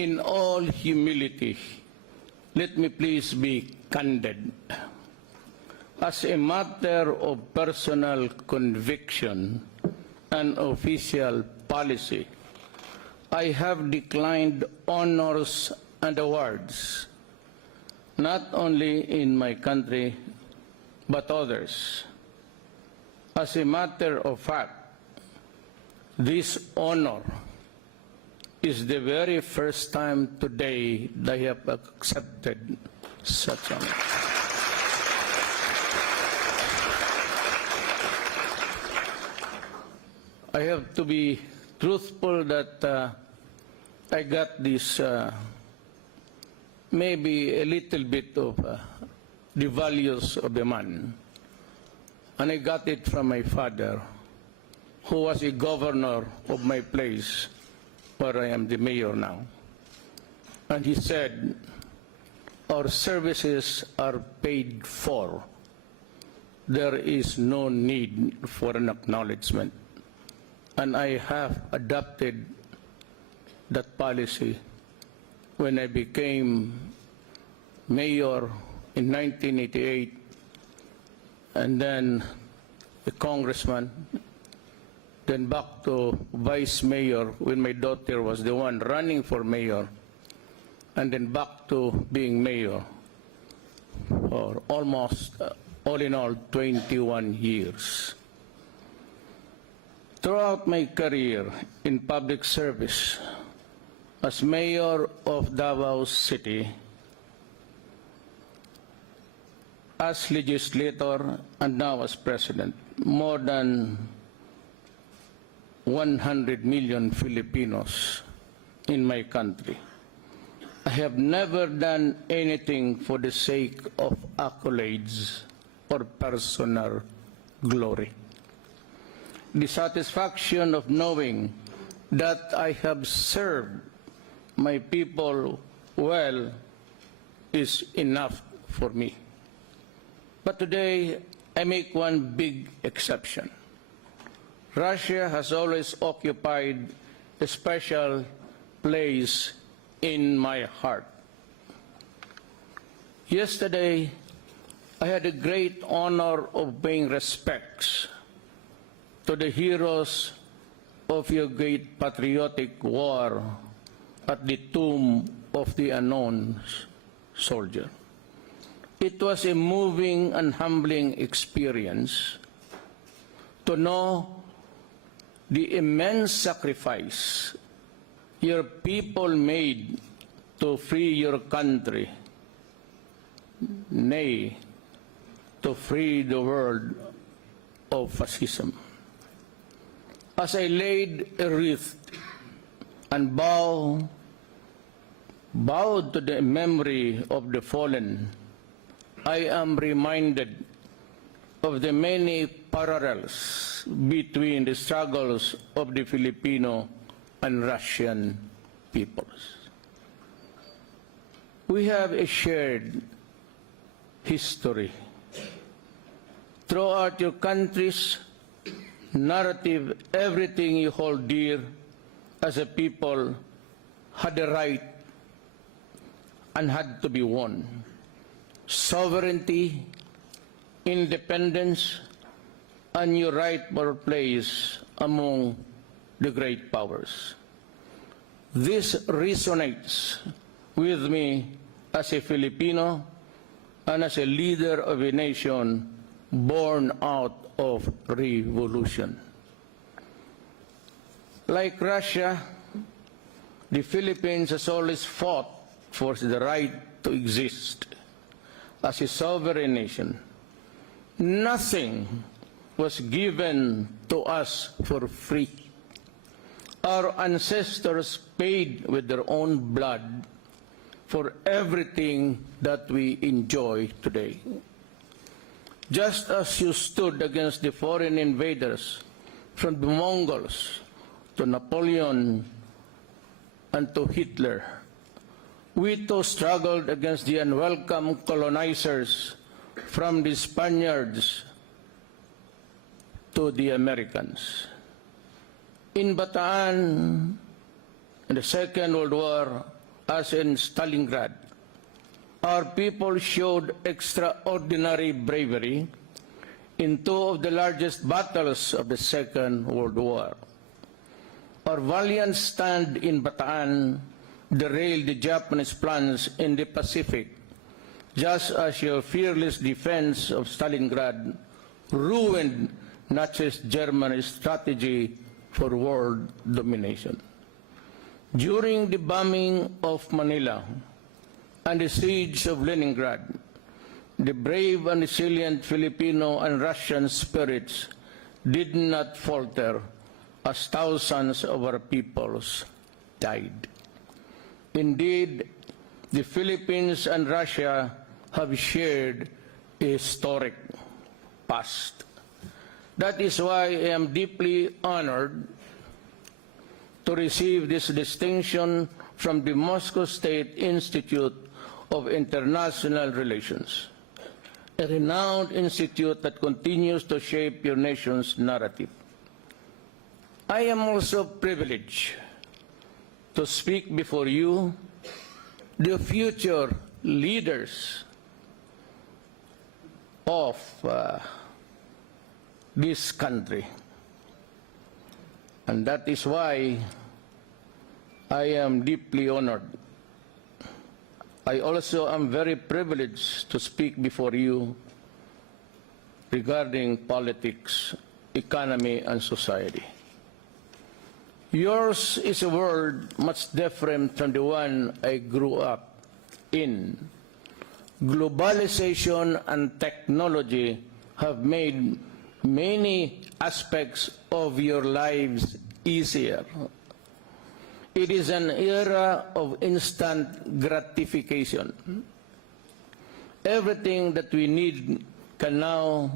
In all humility, let me please be candid. As a matter of personal conviction and official policy, I have declined honors and awards, not only in my country, but others. As a matter of fact, this honor is the very first time today that I have accepted such honor. I have to be truthful that I got this maybe a little bit of the values of a man. And I got it from my father, who was a governor of my place, where I am the mayor now. And he said, our services are paid for. There is no need for an acknowledgement. And I have adopted that policy when I became mayor in 1988, and then a congressman, then back to vice mayor when my daughter was the one running for mayor, and then back to being mayor for almost, all in all, 21 years. Throughout my career in public service, as mayor of Davao City, as legislator, and now as president, more than 100 million Filipinos in my country. I have never done anything for the sake of accolades or personal glory. The satisfaction of knowing that I have served my people well is enough for me. But today, I make one big exception. Russia has always occupied a special place in my heart. Yesterday, I had the great honor of paying respects to the heroes of your great patriotic war at the tomb of the unknown soldier. It was a moving and humbling experience to know the immense sacrifice your people made to free your country, nay, to free the world of fascism. As I laid a wreath and bowed to the memory of the fallen, I am reminded of the many parallels between the struggles of the Filipino and Russian peoples. We have a shared history. Throughout your country's narrative, everything you hold dear as a people had a right and had to be won. Sovereignty, independence, and your rightful place among the great powers. This resonates with me as a Filipino and as a leader of a nation born out of revolution. Like Russia, the Philippines has always fought for the right to exist as a sovereign nation. Nothing was given to us for free. Our ancestors paid with their own blood for everything that we enjoy today. Just as you stood against the foreign invaders, from the Mongols to Napoleon and to Hitler, we too struggled against the unwelcome colonizers, from the Spaniards to the Americans. In Bataan, in the Second World War, as in Stalingrad, our people showed extraordinary bravery in two of the largest battles of the Second World War. Our valiant stand in Bataan derailed the Japanese plans in the Pacific, just as your fearless defense of Stalingrad ruined Nazi Germany's strategy for world domination. During the bombing of Manila and the siege of Leningrad, the brave and resilient Filipino and Russian spirits did not falter as thousands of our peoples died. Indeed, the Philippines and Russia have shared a historic past. That is why I am deeply honored to receive this distinction from the Moscow State Institute of International Relations, a renowned institute that continues to shape your nation's narrative. I am also privileged to speak before you, the future leaders of this country. And that is why I am deeply honored. I also am very privileged to speak before you regarding politics, economy, and society. Yours is a world much different from the one I grew up in. Globalization and technology have made many aspects of your lives easier. It is an era of instant gratification. Everything that we need can now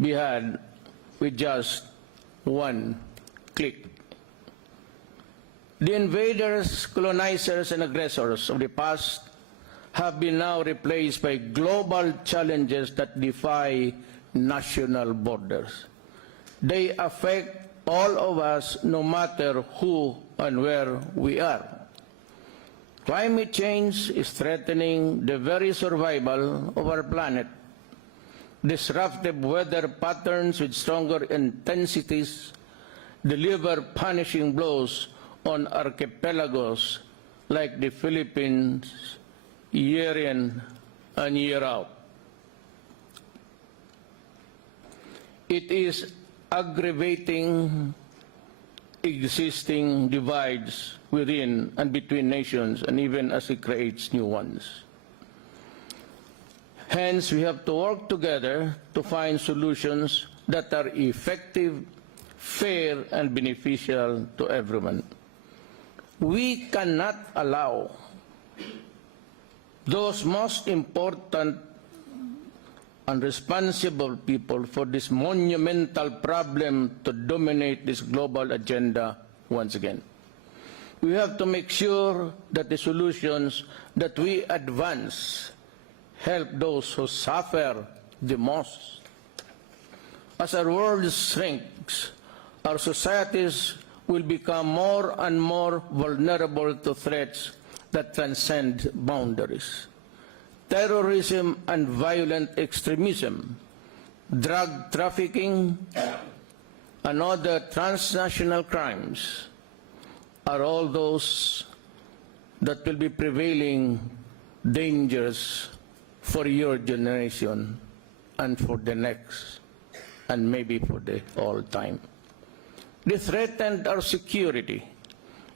be had with just one click. The invaders, colonizers, and aggressors of the past have been now replaced by global challenges that defy national borders. They affect all of us, no matter who and where we are. Climate change is threatening the very survival of our planet. Disruptive weather patterns with stronger intensities deliver punishing blows on archipelagos like the Philippines year in and year out. It is aggravating existing divides within and between nations, and even as it creates new ones. Hence, we have to work together to find solutions that are effective, fair, and beneficial to everyone. We cannot allow those most important and responsible people for this monumental problem to dominate this global agenda once again. We have to make sure that the solutions that we advance help those who suffer the most. As our world shrinks, our societies will become more and more vulnerable to threats that transcend boundaries. Terrorism and violent extremism, drug trafficking, and other transnational crimes are all those that will be prevailing dangers for your generation and for the next, and maybe for the all time. They threaten our security,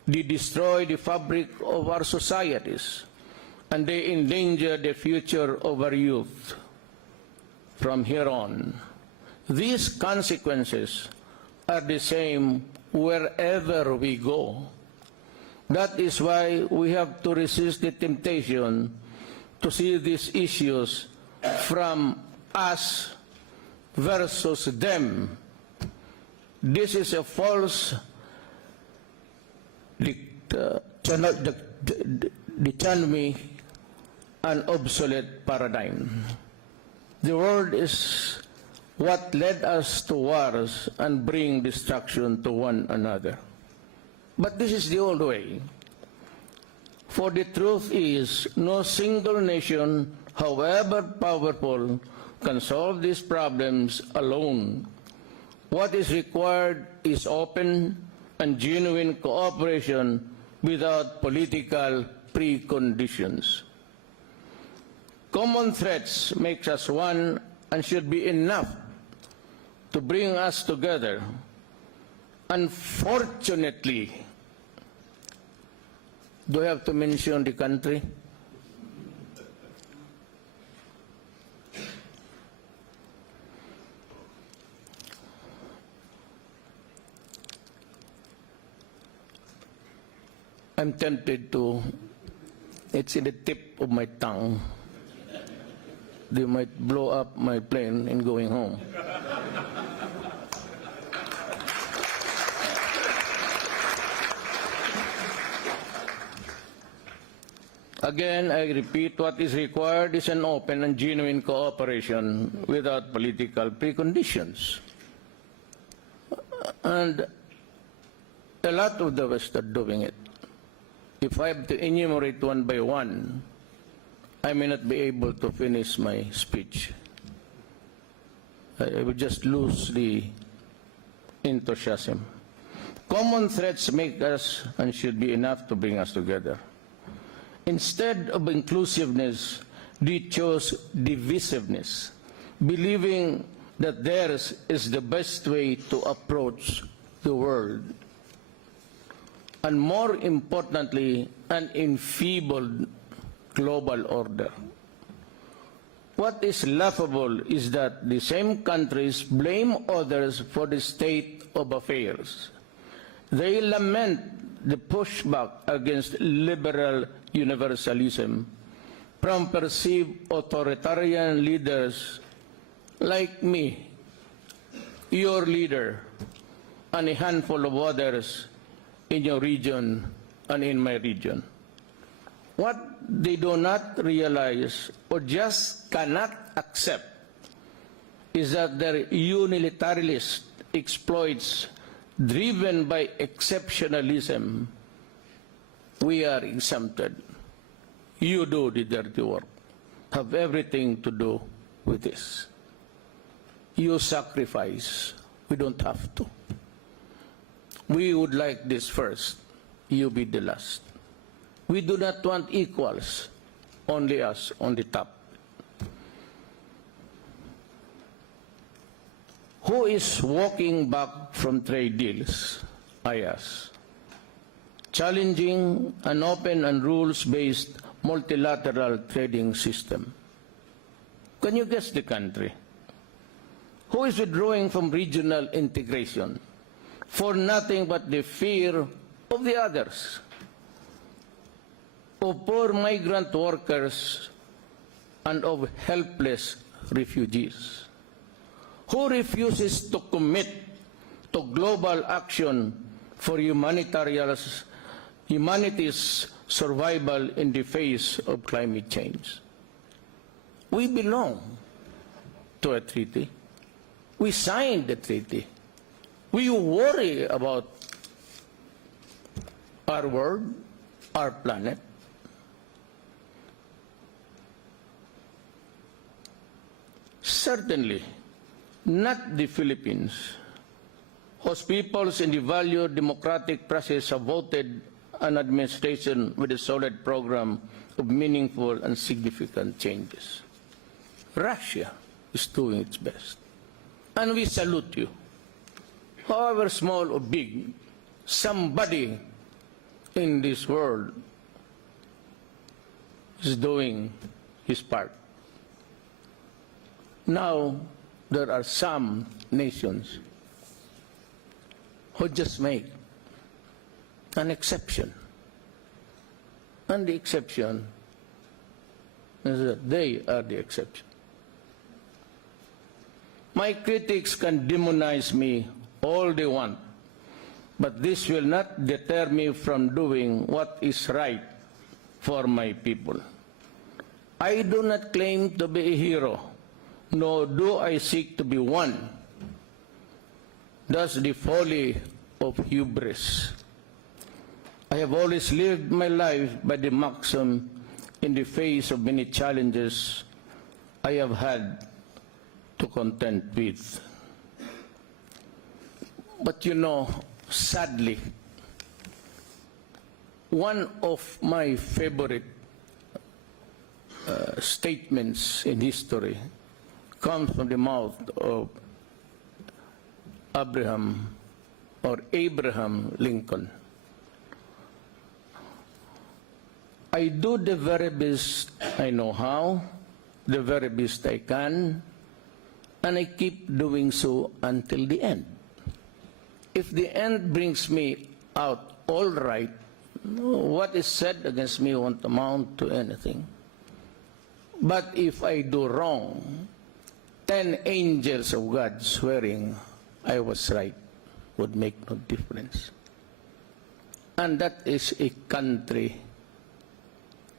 they destroy the fabric of our societies, and they endanger the future of our youth. From here on, these consequences are the same wherever we go. That is why we have to resist the temptation to see these issues from us versus them. This is a false dichotomy and obsolete paradigm. The world is what led us to wars and bring destruction to one another. But this is the old way. For the truth is, no single nation, however powerful, can solve these problems alone. What is required is open and genuine cooperation without political preconditions. Common threats make us one and should be enough to bring us together. Unfortunately, do I have to mention the country? I'm tempted to, it's in the tip of my tongue. They might blow up my plane in going home. Again, I repeat, what is required is an open and genuine cooperation without political preconditions. And a lot of the West are doing it. If I have to enumerate one by one, I may not be able to finish my speech. I would just lose the enthusiasm. Common threats make us and should be enough to bring us together. Instead of inclusiveness, they chose divisiveness, believing that theirs is the best way to approach the world. And more importantly, an enfeebled global order. What is laughable is that the same countries blame others for the state of affairs. They lament the pushback against liberal universalism from perceived authoritarian leaders like me, your leader, and a handful of others in your region and in my region. What they do not realize or just cannot accept is that their unilateralist exploits driven by exceptionalism, we are exempted. You do the dirty work, have everything to do with this. You sacrifice, we don't have to. We would like this first, you be the last. We do not want equals, only us on the top. Who is walking back from trade deals? I ask. Challenging an open and rules-based multilateral trading system. Can you guess the country? Who is withdrawing from regional integration for nothing but the fear of the others? Of poor migrant workers and of helpless refugees. Who refuses to commit to global action for humanity's survival in the face of climate change? We belong to a treaty. We signed the treaty. We worry about our world, our planet. Certainly not the Philippines, whose peoples in the valued democratic process have voted an administration with a solid program of meaningful and significant changes. Russia is doing its best. And we salute you. However small or big, somebody in this world is doing his part. Now, there are some nations who just make an exception. And the exception is that they are the exception. My critics can demonize me all they want, but this will not deter me from doing what is right for my people. I do not claim to be a hero, nor do I seek to be one. That's the folly of hubris. I have always lived my life by the maxim, in the face of many challenges I have had to contend with. But you know, sadly, one of my favorite statements in history comes from the mouth of Abraham Lincoln. I do the very best I know how, the very best I can, and I keep doing so until the end. If the end brings me out all right, what is said against me won't amount to anything. But if I do wrong, 10 angels of God swearing I was right would make no difference. And that is a country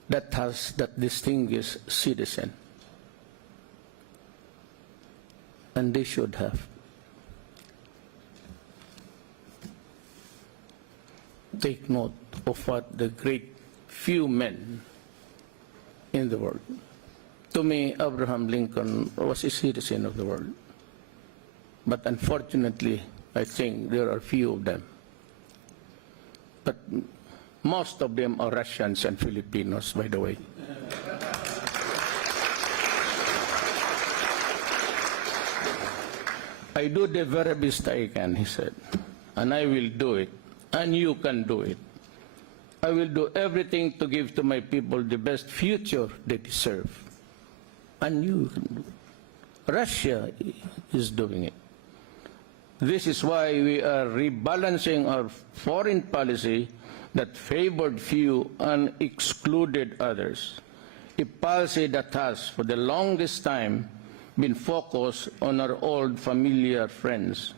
that has that distinguished citizen. And they should have. Take note of what the great few men in the world. To me, Abraham Lincoln was a citizen of the world. But unfortunately, I think there are few of them. But most of them are Russians and Filipinos, by the way. I do the very best I can, he said, and I will do it, and you can do it. I will do everything to give to my people the best future they deserve, and you can do it. Russia is doing it. This is why we are rebalancing our foreign policy that favored few and excluded others, a policy that has, for the longest time, been focused on our old familiar friends,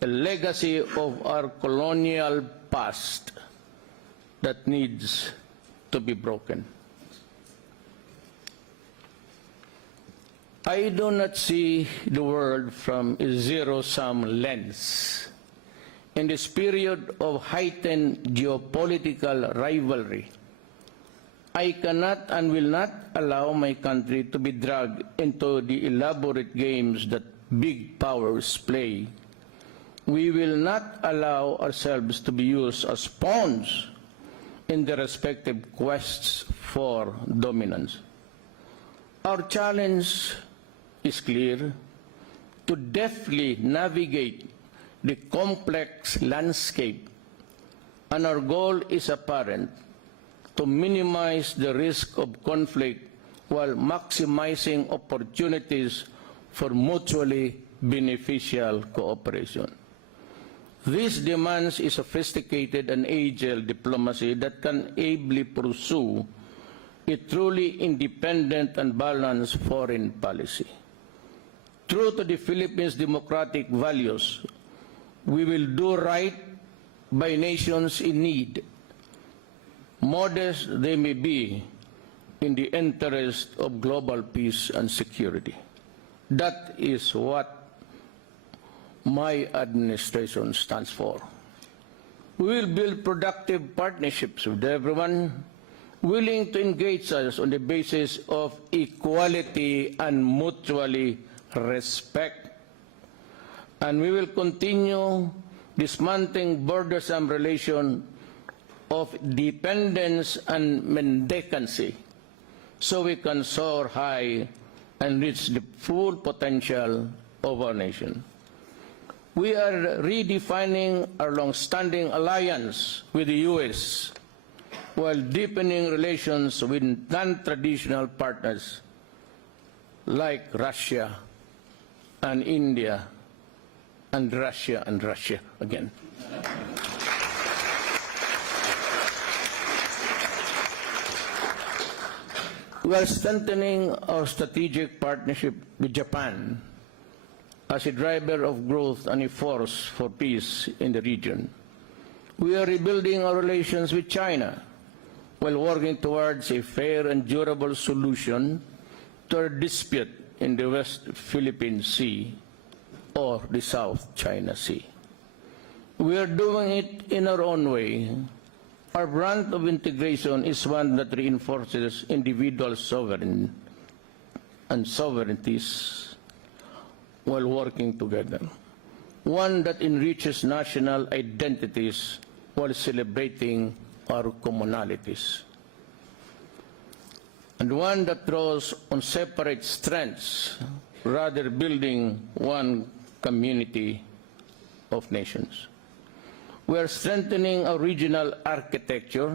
a legacy of our colonial past that needs to be broken. I do not see the world from a zero-sum lens. In this period of heightened geopolitical rivalry, I cannot and will not allow my country to be dragged into the elaborate games that big powers play. We will not allow ourselves to be used as pawns in the respective quests for dominance. Our challenge is clear: to deftly navigate the complex landscape, and our goal is apparent: to minimize the risk of conflict while maximizing opportunities for mutually beneficial cooperation. This demands a sophisticated and agile diplomacy that can ably pursue a truly independent and balanced foreign policy. True to the Philippines' democratic values, we will do right by nations in need, modest they may be, in the interest of global peace and security. That is what my administration stands for. We will build productive partnerships with everyone willing to engage us on the basis of equality and mutually respect. And we will continue dismantling burdensome relations of dependence and mendicancy, so we can soar high and reach the full potential of our nation. We are redefining our long-standing alliance with the U.S. while deepening relations with non-traditional partners like Russia and India and Russia again. We are strengthening our strategic partnership with Japan as a driver of growth and a force for peace in the region. We are rebuilding our relations with China while working towards a fair and durable solution to our dispute in the West Philippine Sea or the South China Sea. We are doing it in our own way, Our brand of integration is one that reinforces individual sovereignties while working together. One that enriches national identities while celebrating our commonalities. And one that draws on separate strengths, rather building one community of nations. We are strengthening our regional architecture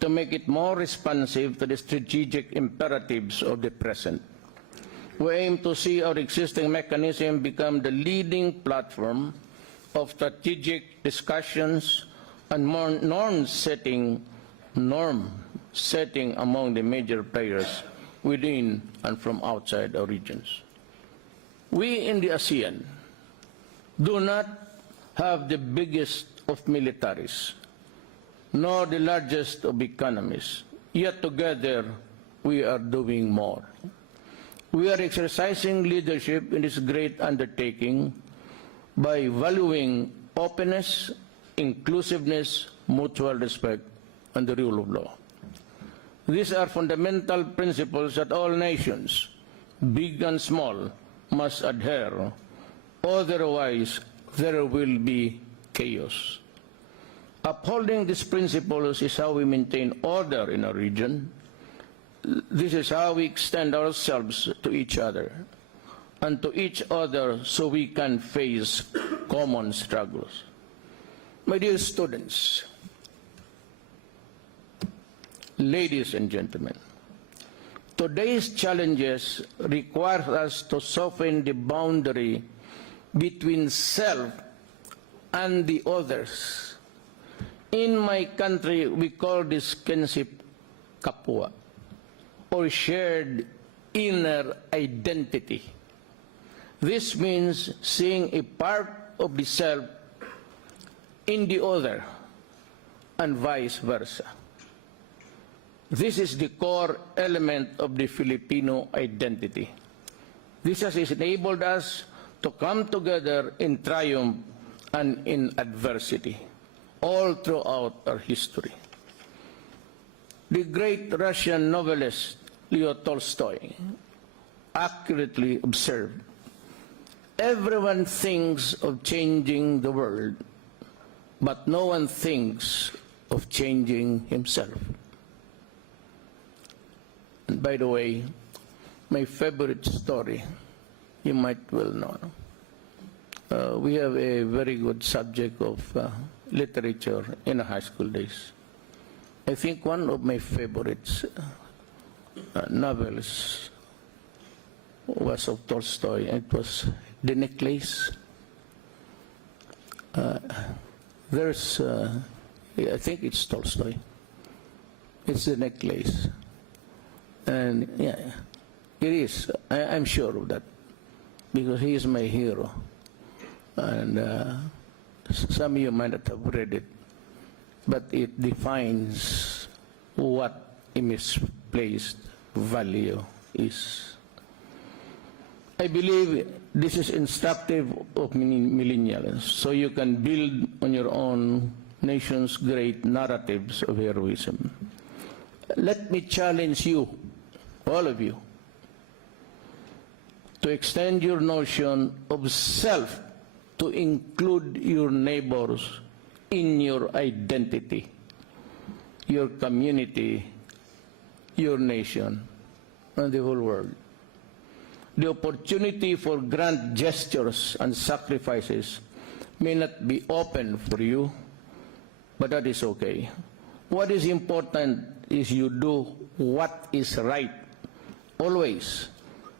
to make it more responsive to the strategic imperatives of the present. We aim to see our existing mechanism become the leading platform of strategic discussions and more norm-setting among the major players within and from outside our regions. We in the ASEAN do not have the biggest of militaries, nor the largest of economies, yet together we are doing more. We are exercising leadership in this great undertaking by valuing openness, inclusiveness, mutual respect, and the rule of law. These are fundamental principles that all nations, big and small, must adhere. Otherwise, there will be chaos. Upholding these principles is how we maintain order in our region. This is how we extend ourselves to each other and to each other so we can face common struggles. My dear students, ladies and gentlemen, today's challenges require us to soften the boundary between self and the others. In my country, we call this kinship kapwa, or shared inner identity. This means seeing a part of the self in the other, and vice versa. This is the core element of the Filipino identity. This has enabled us to come together in triumph and in adversity, all throughout our history. The great Russian novelist Leo Tolstoy accurately observed, "Everyone thinks of changing the world, but no one thinks of changing himself." And by the way, my favorite story, you might well know. We have a very good subject of literature in high school days. I think one of my favorites novels was of Tolstoy. It was The Necklace. I think it's Tolstoy. It's The Necklace. And yeah, it is. I'm sure of that, because he is my hero. And some of you might not have read it, but it defines what a misplaced value is. I believe this is instructive of millennials, so you can build on your own nation's great narratives of heroism. Let me challenge you, all of you, to extend your notion of self to include your neighbors in your identity, your community, your nation, and the whole world. The opportunity for grand gestures and sacrifices may not be open for you, but that is okay. What is important is you do what is right, always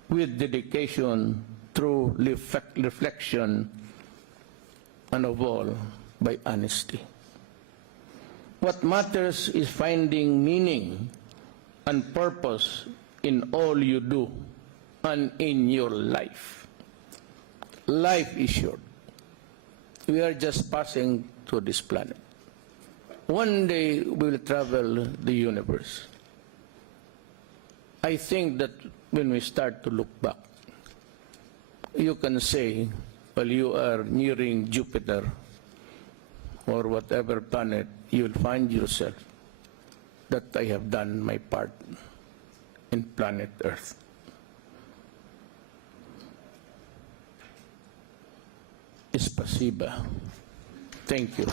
with dedication, through reflection, and of all, by honesty. What matters is finding meaning and purpose in all you do and in your life. Life is short. We are just passing through this planet. One day we will travel the universe. I think that when we start to look back, you can say, well, you are nearing Jupiter, or whatever planet you'll find yourself, that I have done my part in planet Earth. Espasiba. Thank you.